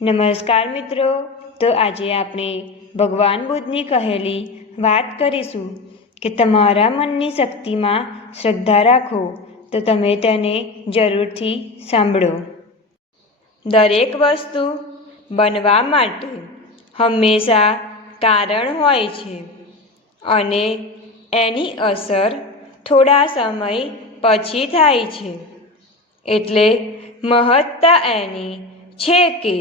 નમસ્કાર મિત્રો, તો આજે આપણે ભગવાન બુદ્ધની કહેલી વાત કરીશું કે તમારા મનની શક્તિમાં શ્રદ્ધા રાખો તો તમે તેને જરૂરથી સાંભળો. દરેક વસ્તુ બનવા માટે હંમેશા કારણ હોય છે અને એની અસર થોડા સમય પછી થાય છે. એટલે મહત્તા એની છે કે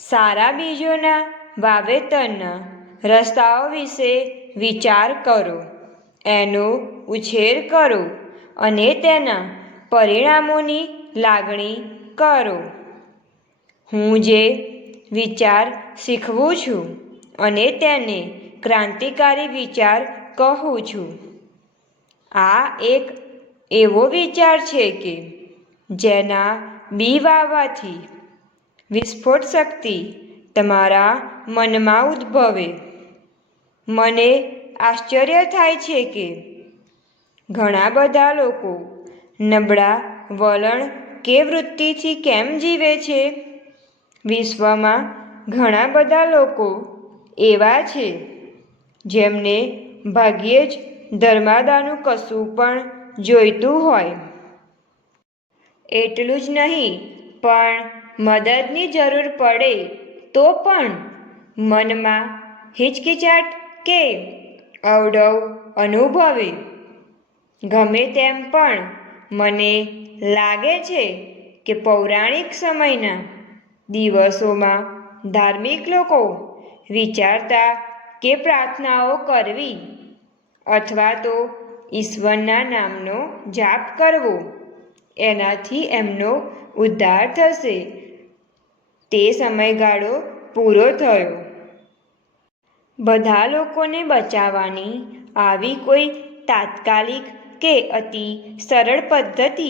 સારા બીજોના વાવેતરના રસ્તાઓ વિશે વિચાર કરો, એનો ઉછેર કરો અને તેના પરિણામોની લાગણી કરો. હું જે વિચાર શીખવું છું અને તેને ક્રાંતિકારી વિચાર કહું છું. આ એક એવો વિચાર છે કે જેના બી વાવવાથી વિસ્ફોટ શક્તિ તમારા મનમાં ઉદ્ભવે. મને આશ્ચર્ય થાય છે કે ઘણા બધા લોકો નબળા વલણ કે વૃત્તિથી કેમ જીવે છે. વિશ્વમાં ઘણા બધા લોકો એવા છે જેમને ભાગ્યે જ ધર્માદાનું કશું પણ જોઈતું હોય. એટલું જ નહીં, પણ મદદની જરૂર પડે તો પણ મનમાં હિચકિચાટ કે અવડવ અનુભવે. ગમે તેમ પણ મને લાગે છે કે પૌરાણિક સમયના દિવસોમાં ધાર્મિક લોકો વિચારતા કે પ્રાર્થનાઓ કરવી અથવા તો ઈશ્વરના નામનો જાપ કરવો એનાથી એમનો ઉદ્ધાર થશે. તે સમયગાળો પૂરો થયો. બધા લોકોને બચાવવાની આવી કોઈ તાત્કાલિક કે અતિ સરળ પદ્ધતિ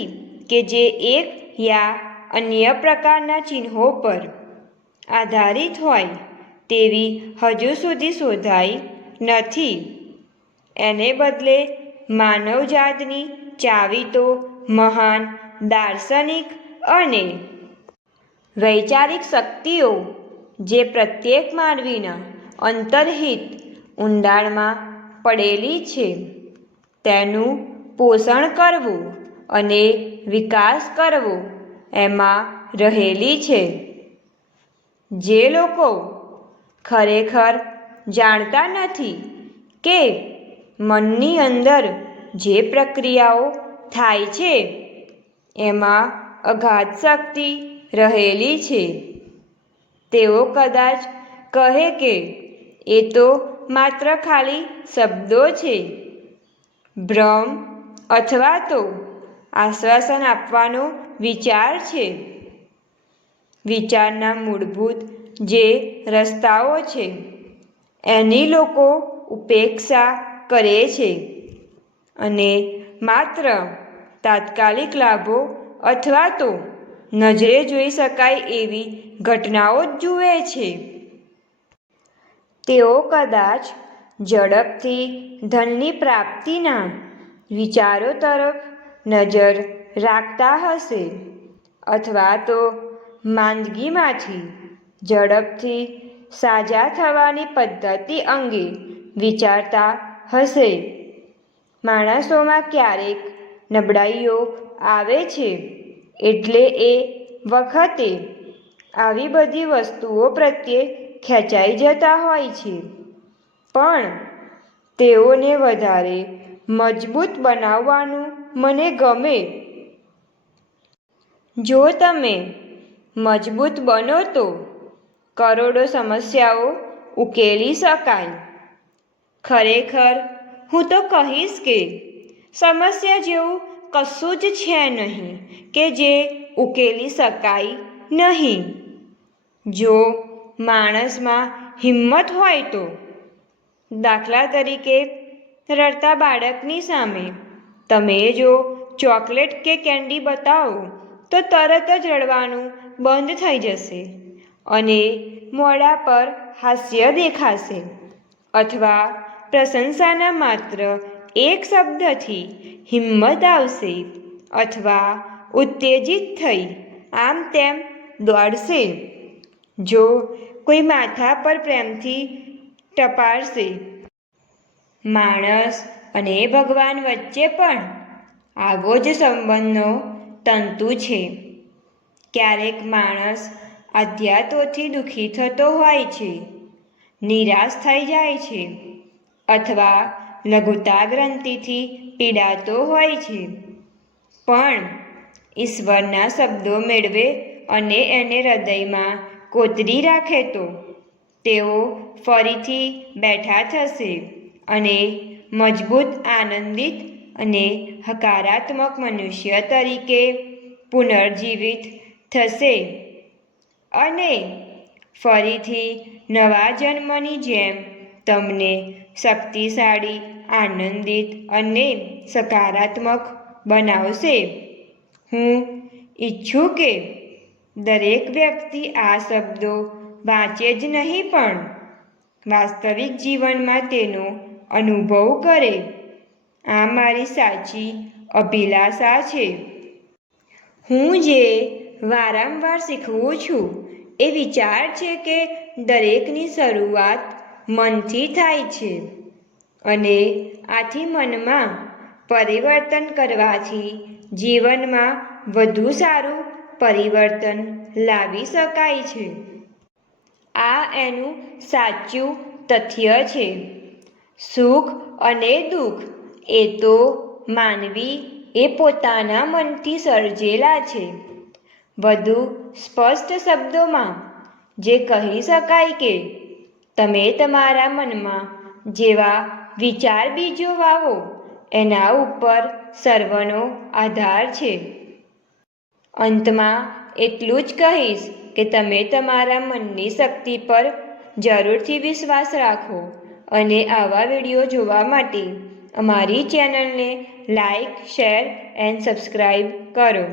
કે જે એક યા અન્ય પ્રકારના ચિહ્નો પર આધારિત હોય તેવી હજુ સુધી શોધાઈ નથી. એને બદલે માનવજાતની ચાવી તો મહાન દાર્શનિક અને વૈચારિક શક્તિઓ જે પ્રત્યેક માનવીના અંતર્હિત ઊંડાણમાં પડેલી છે તેનું પોષણ કરવું અને વિકાસ કરવો એમાં રહેલી છે. જે લોકો ખરેખર જાણતા નથી કે મનની અંદર જે પ્રક્રિયાઓ થાય છે એમાં અગાધ શક્તિ રહેલી છે, તેઓ કદાચ કહે કે એ તો માત્ર ખાલી શબ્દો છે, ભ્રમ અથવા તો આશ્વાસન આપવાનો વિચાર છે. વિચારના મૂળભૂત જે રસ્તાઓ છે એની લોકો ઉપેક્ષા કરે છે અને માત્ર તાત્કાલિક લાભો અથવા તો નજરે જોઈ શકાય એવી ઘટનાઓ જ જુએ છે. તેઓ કદાચ ઝડપથી ધનની પ્રાપ્તિના વિચારો તરફ નજર રાખતા હશે અથવા તો માંદગીમાંથી ઝડપથી સાજા થવાની પદ્ધતિ અંગે વિચારતા હશે. માણસોમાં ક્યારેક નબળાઈઓ આવે છે એટલે એ વખતે આવી બધી વસ્તુઓ પ્રત્યે ખેંચાઈ જતા હોય છે, પણ તેઓને વધારે મજબૂત બનાવવાનું મને ગમે. જો તમે મજબૂત બનો તો કરોડો સમસ્યાઓ ઉકેલી શકાય. ખરેખર હું તો કહીશ કે સમસ્યા જેવું કશું જ છે નહીં કે જે ઉકેલી શકાય નહીં. જો માણસમાં હિંમત હોય તો, દાખલા તરીકે રડતા બાળકની સામે તમે જો ચોકલેટ કે કેન્ડી બતાવો તો તરત જ રડવાનું બંધ થઈ જશે અને મોઢા પર હાસ્ય દેખાશે. અથવા પ્રશંસાના માત્ર એક શબ્દથી હિંમત આવશે અથવા ઉત્તેજિત થઈ આમ તેમ દોડશે. જો કોઈ માથા પર પ્રેમથી ટપારશે. માણસ અને ભગવાન વચ્ચે પણ આવો જ સંબંધનો તંતુ છે. ક્યારેક માણસ આઘાતોથી દુઃખી થતો હોય છે, નિરાશ થઈ જાય છે અથવા લઘુતા ગ્રંથિથી પીડાતો હોય છે. પણ ઈશ્વરના શબ્દો મેળવે અને એને હૃદયમાં કોતરી રાખે તો તેઓ ફરીથી બેઠા થશે અને મજબૂત, આનંદિત અને હકારાત્મક મનુષ્ય તરીકે પુનર્જીવિત થશે અને ફરીથી નવા જન્મની જેમ તમને શક્તિશાળી, આનંદિત અને સકારાત્મક બનાવશે. હું ઈચ્છું કે દરેક વ્યક્તિ આ શબ્દો વાંચે જ નહીં પણ વાસ્તવિક જીવનમાં તેનો અનુભવ કરે. આ મારી સાચી અભિલાષા છે. હું જે વારંવાર શીખવું છું એ વિચાર છે કે દરેકની શરૂઆત મનથી થાય છે અને આથી મનમાં પરિવર્તન કરવાથી જીવનમાં વધુ સારું પરિવર્તન લાવી શકાય છે. આ એનું સાચું તથ્ય છે. સુખ અને દુઃખ એ તો માનવી એ પોતાના મનથી સર્જેલા છે. વધુ સ્પષ્ટ શબ્દોમાં જે કહી શકાય કે તમે તમારા મનમાં જેવા વિચાર બીજો વાવો એના ઉપર સર્વનો આધાર છે. અંતમાં એટલું જ કહીશ કે તમે તમારા મનની શક્તિ પર જરૂરથી વિશ્વાસ રાખો અને આવા વિડીયો જોવા માટે અમારી ચેનલને લાઈક, શેર એન્ડ સબસ્ક્રાઈબ કરો.